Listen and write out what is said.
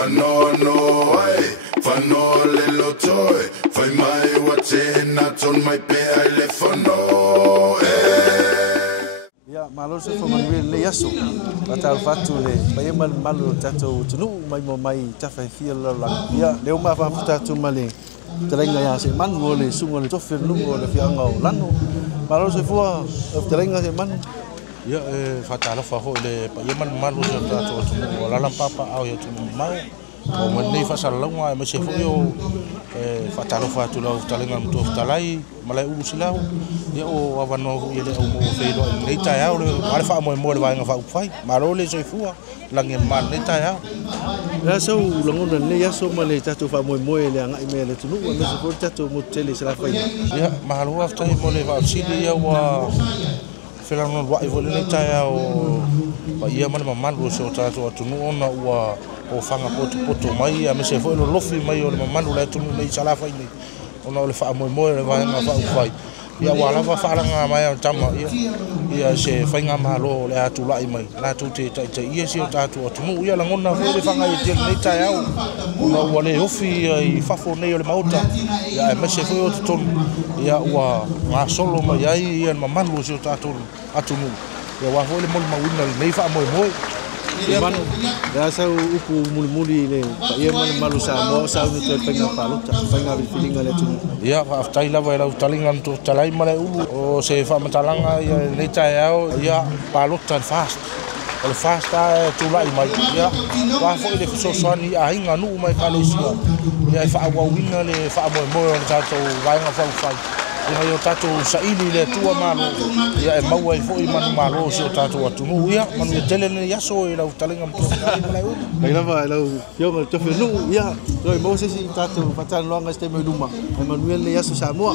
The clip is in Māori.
whanono ai, whanole lotoi, whai mai wa te na ton mai pe ai le whano Ya, malo se whamanui le aso. Patau fatu le, pai malu tatou tunu mai mo mai tawhai fia la. Ya, leo ma whafu tatou male. Te renga ya se manu o le sunga le tofi lungo le fianga o lano. Malo se fua, te renga se manu. Ya, whatalofa ho le pai malu se tatou tunu o lalang papa au ya tunu mau. O mani whasalalonga e mese hui o whatalofa atu lau talenga mtu talai malai uru silau. Ya o awano hui le au mo wheiro nei tai au le ale wha moe moe le wainga wha upwhai. Maro le soifua lange man nei tai au. Ya sau ulangona le aso ma le tatou wha moe moe le angai mea le tunu. A mese fua tatou mo tele se la whaina. Ya, mahalo aftai mo le wha sili ya wa whelano wai vole nei tai au. Pa ia mana mamalu se o tatou atunu ona ua o fanga poto mai a mese foi lo lofi mai o le mamanu le tunu nei sala fai nei ona o le fa moe le vai nga fa fai ia wala va fa nga mai o tama ia se fai nga malo le atu lai mai la tu te ia se o tatu o tunu ia la ngona foi le fanga i te nei tai au ona wale ofi i fafo nei o le mauta ia mese foi o tonu ia wa nga solo mai ai ia mamanu se o tatu atunu ia wa foi le mol mawina nei fa moe Manu, ya sau upu muli le ia mana malu sa mo sa ni te penga paluta penga filinga le tunu. Ya, aftai la vai la talinga tu talai male ulu o se fa matalanga ia nei tai au ia paluta fast. O fast tu lai mai ia wa fo le so soni a inga nu mai kalesia. Ia fa wa winga le fa mo tato vai nga fa fai. Ia yo tato saili le tua malo ia e mau ai foi manu malo se tato atunu ia manu tele ne yaso e la talinga mtu mai u Mai lava lau yo ma tofe nu ia roi mo se si tato patan longa ste mai duma e manuel le yaso Samoa.